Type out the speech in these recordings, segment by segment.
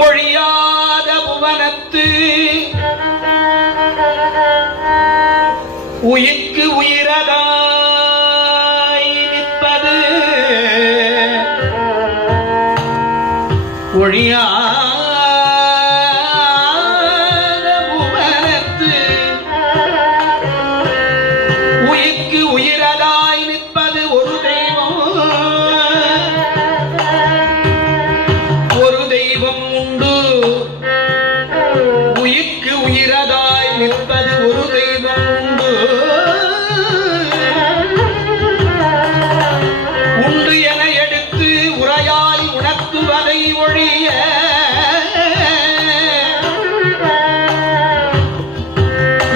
ஒழியாத புவனத்து உயிர்க்கு உயிரதாய் நிற்பது. ஒழியா வரை ஒழிய.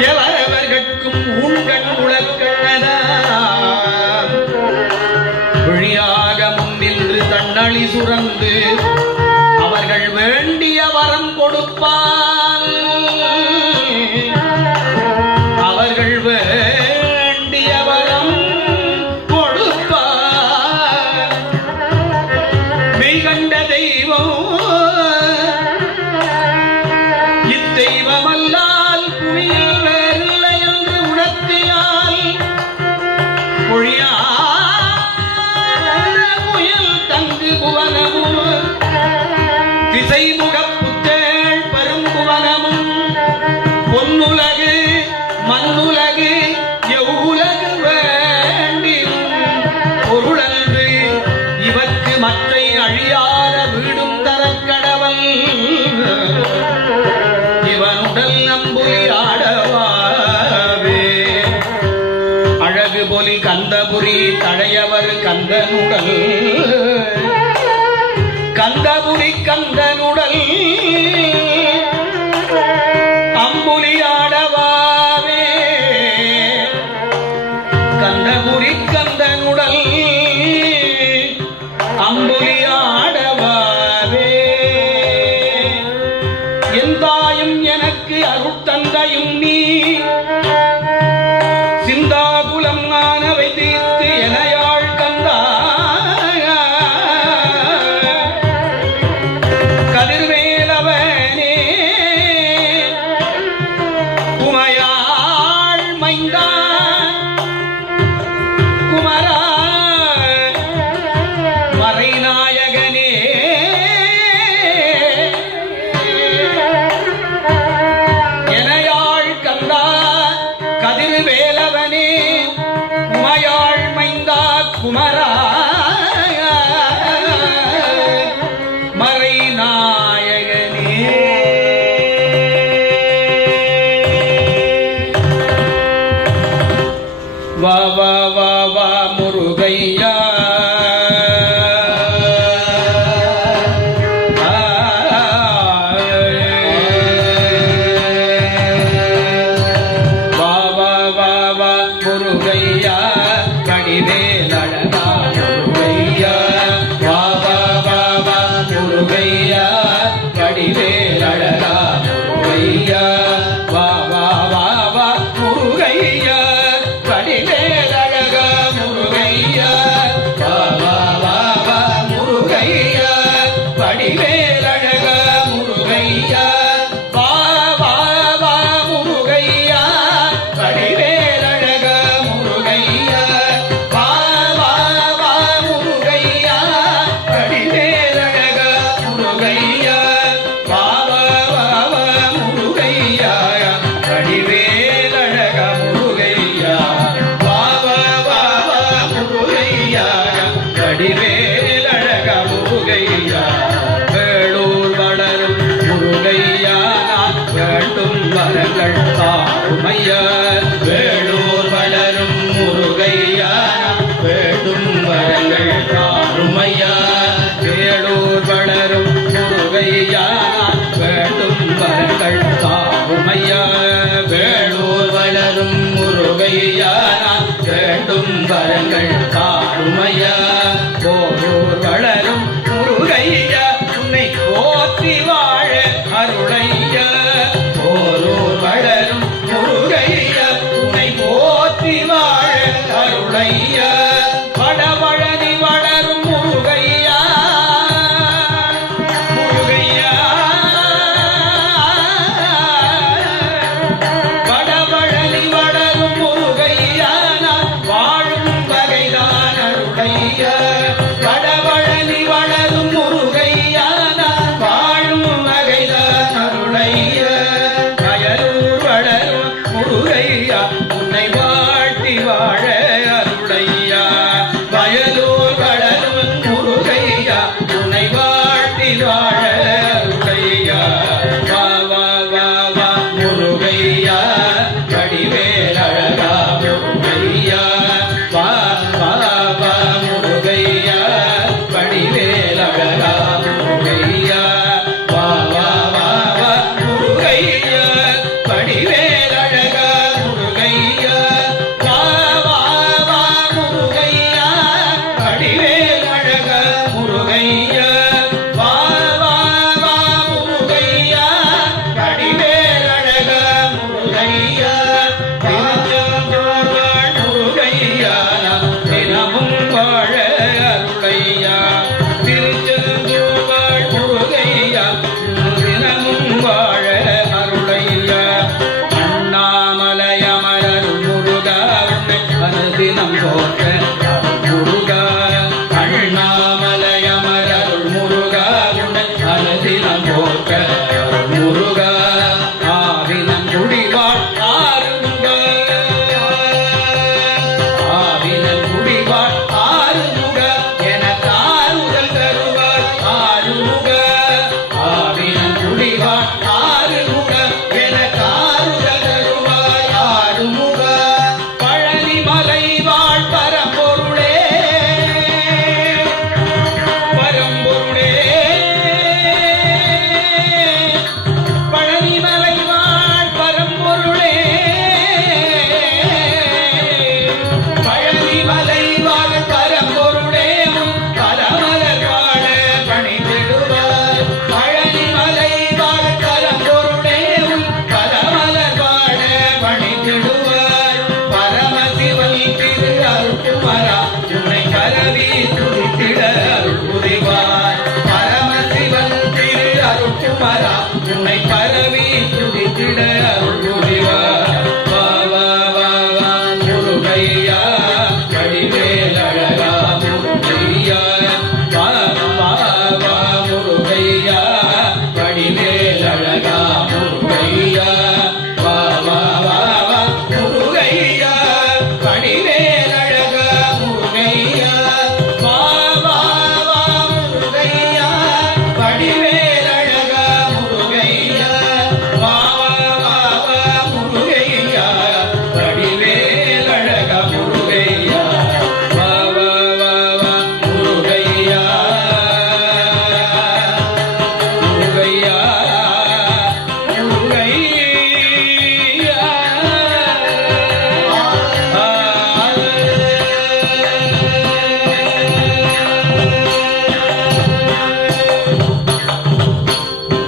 எவரவர்கட்கும் உங்கள் உலக்கண்ணனாம் விழியாக முன்னின்று தன்னழி சுரந்து அவர்கள் வேண்டிய வரம் கொடுப்பார். கம்புலியாடவாவே கந்தகுடி கந்தனுடல் அம்புலியாடவாவே என் தாயும் எனக்கு அருட்தந்தையும் நீ. மறைந்தான் குமரா மறைநாயகனே. எனையாள் கந்தா கதிர்வேலவனே. உமையாள் மைந்தா குமரா. வா வா முருகையா. கையா 地望人他就是 the